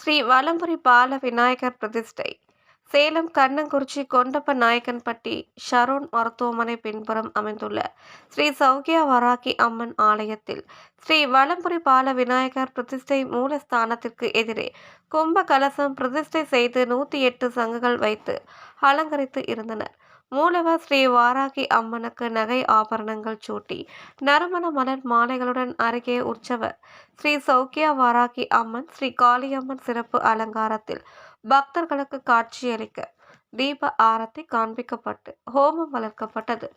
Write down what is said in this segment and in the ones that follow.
ஸ்ரீ வலம்புரி பால விநாயகர் பிரதிஷ்டை சேலம் கண்ணங்குறிச்சி கொண்டப்ப நாயக்கன்பட்டி ஷரோன் மருத்துவமனை பின்புறம் அமைந்துள்ள ஸ்ரீ சௌக்கிய வராகி அம்மன் ஆலயத்தில் ஸ்ரீ வலம்புரி பால விநாயகர் பிரதிஷ்டை மூலஸ்தானத்திற்கு எதிரே கும்ப கலசம் பிரதிஷ்டை செய்து 108 சங்குகள் வைத்து அலங்கரித்து இருந்தனர். மூலவர் ஸ்ரீ வாராகி அம்மனுக்கு நகை ஆபரணங்கள் சூட்டி நறுமண மலர் மாலைகளுடன் அருகே உற்சவர் ஸ்ரீ சௌக்கிய வாராகி அம்மன் ஸ்ரீ காளியம்மன் சிறப்பு அலங்காரத்தில் பக்தர்களுக்கு காட்சியளிக்க தீப ஆரத்தி காண்பிக்கப்பட்டு ஹோமம் வளர்க்கப்பட்டது.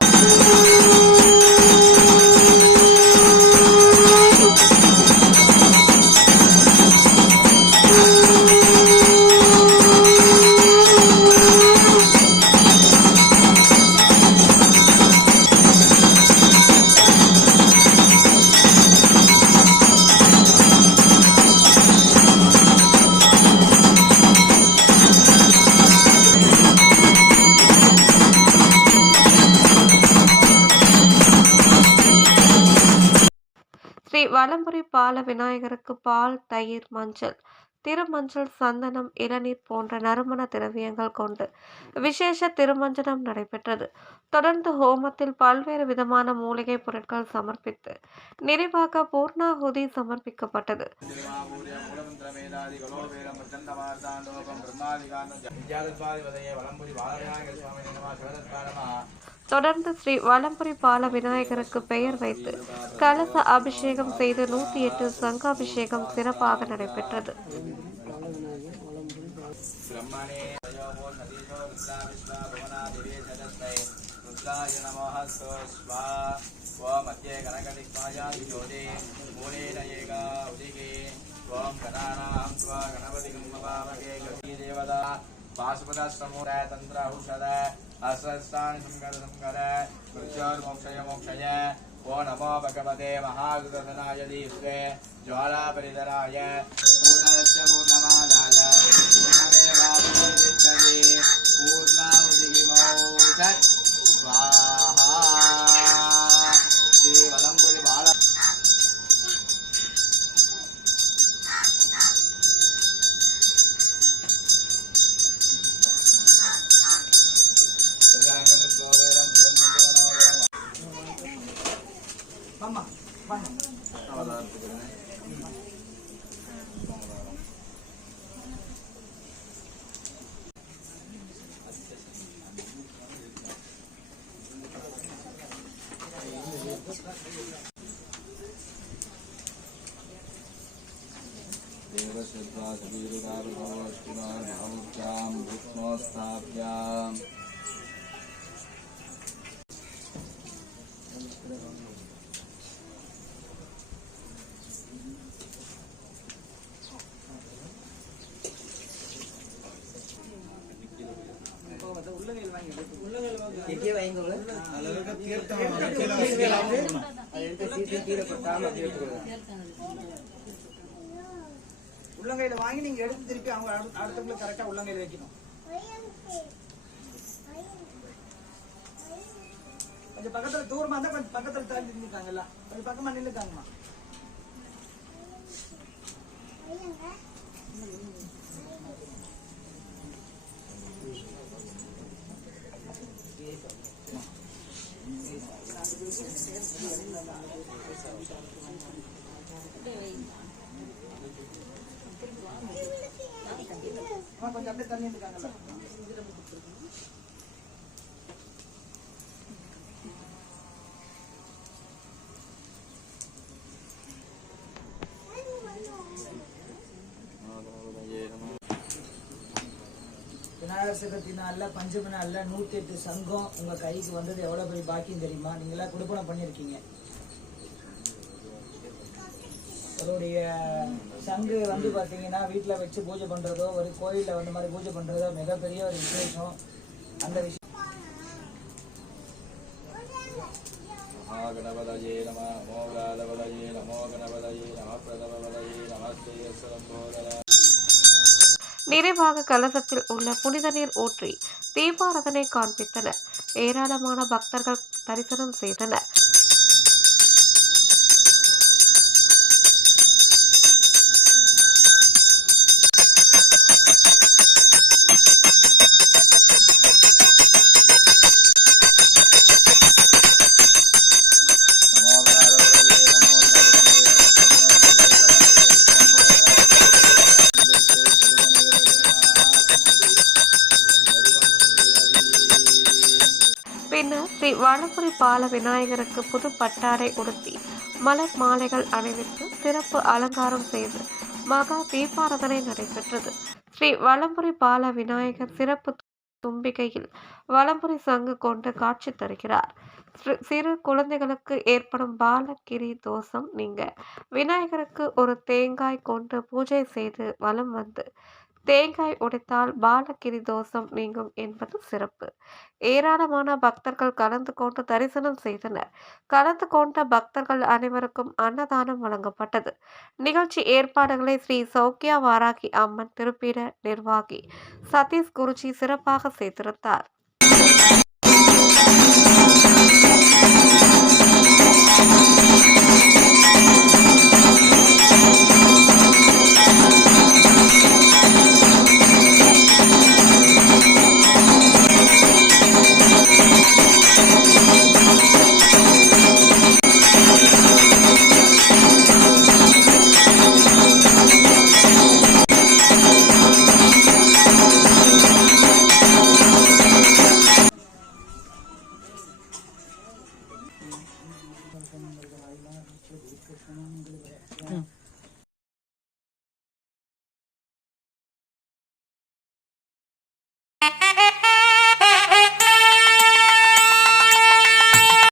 ஸ்ரீ வலம்புரி பால விநாயகருக்கு பால், தயிர், மஞ்சள், திருமஞ்சள், சந்தனம், இளநீர் போன்ற நறுமண திரவியங்கள் கொண்டு விசேஷ திருமஞ்சனம் நடைபெற்றது. தொடர்ந்து ஹோமத்தில் பல்வேறு விதமான மூலிகை பொருட்கள் சமர்ப்பித்து நிறைவாக பூர்ணாகுதி சமர்ப்பிக்கப்பட்டது. தொடர்ந்து ஸ்ரீ வலம்புரி பால விநாயகருக்கு பெயர் வைத்து கலச அபிஷேகம் செய்து 108 சங்காபிஷேகம் சிறப்பாக நடைபெற்றது. तंत्र औषध अस्त्राणि संकर मृत्योर्मोक्षय मोक्षय ओ नमो भगवते महागुरुधनाय दीप्ते ज्वालापरिधराय पूर्णस्य पूर्णमादाय पूर्णमेवावशिष्यते पूर्णाहुतिमौषध स्वाहा श्री वलंबुरी बाल உள்ளங்கையில வாங்கி நீங்க எடுத்து திருப்பி அவங்க அடுத்தவங்களுக்கு கரெக்டா உள்ளங்கையில வைக்கணும். கொஞ்சம் பக்கத்துல தூரமா இருந்தா கொஞ்சம் பக்கத்துல தாண்டி நின்னுட்டாங்கல்ல, கொஞ்சம் பக்கமா நின்னுட்டாங்கம்மா. கொஞ்சம் அப்படியே தண்ணி இருக்காங்கல்ல. விநாயகர் சதுர்த்தி நாள்ல பஞ்சமி நாள்ல 108 சங்கம் உங்க கைக்கு வந்தது எவ்வளவு பெரிய பாக்கியம் தெரியுமா? நீங்க எல்லாம் கொடுப்பனை பண்ணிருக்கீங்க. அதோடைய சங்கு வந்து பாத்தீங்கன்னா வீட்டுல வச்சு பூஜை பண்றதோ ஒரு கோயில்ல வந்து மாதிரி பூஜை பண்றதோ மிகப்பெரிய ஒரு விசேஷம். அந்த விஷயம் கணபதயே நம மோகலபதயே நமோ கணபதயே நம பிரதபதயே நமஸ்தே சம்போதர. நிறைவாக கலசத்தில் உள்ள புனித நீர் ஊற்றி தீபாராதனை காண்பித்தனர். ஏராளமான பக்தர்கள் தரிசனம் செய்தனர். வலம்புரி பால விநாயகருக்கு புது பட்டாடை உடுத்தி மலர் மாலைகள் அணிவித்து சிறப்பு அலங்காரம் செய்து மகா தீபாராதனை நடைபெற்றது. ஸ்ரீ வலம்புரி பால விநாயகர் சிறப்பு தும்பிக்கையில் வலம்புரி சங்கு கொண்டு காட்சி தருகிறார். சிறு குழந்தைகளுக்கு ஏற்படும் பாலக்கிரி தோஷம் நீங்க விநாயகருக்கு ஒரு தேங்காய் கொண்டு பூஜை செய்து வலம் வந்து தேங்காய் உடைத்தால் பாலக்கிரி தோஷம் நீங்கும் என்பது சிறப்பு. ஏராளமான பக்தர்கள் கலந்து கொண்டு தரிசனம் செய்தனர். கலந்து கொண்ட பக்தர்கள் அனைவருக்கும் அன்னதானம் வழங்கப்பட்டது. நிகழ்ச்சி ஏற்பாடுகளை ஸ்ரீ சௌக்கியா வாராகி அம்மன் திருப்பீட நிர்வாகி சதீஷ் குருஜி சிறப்பாக செய்திருந்தார்.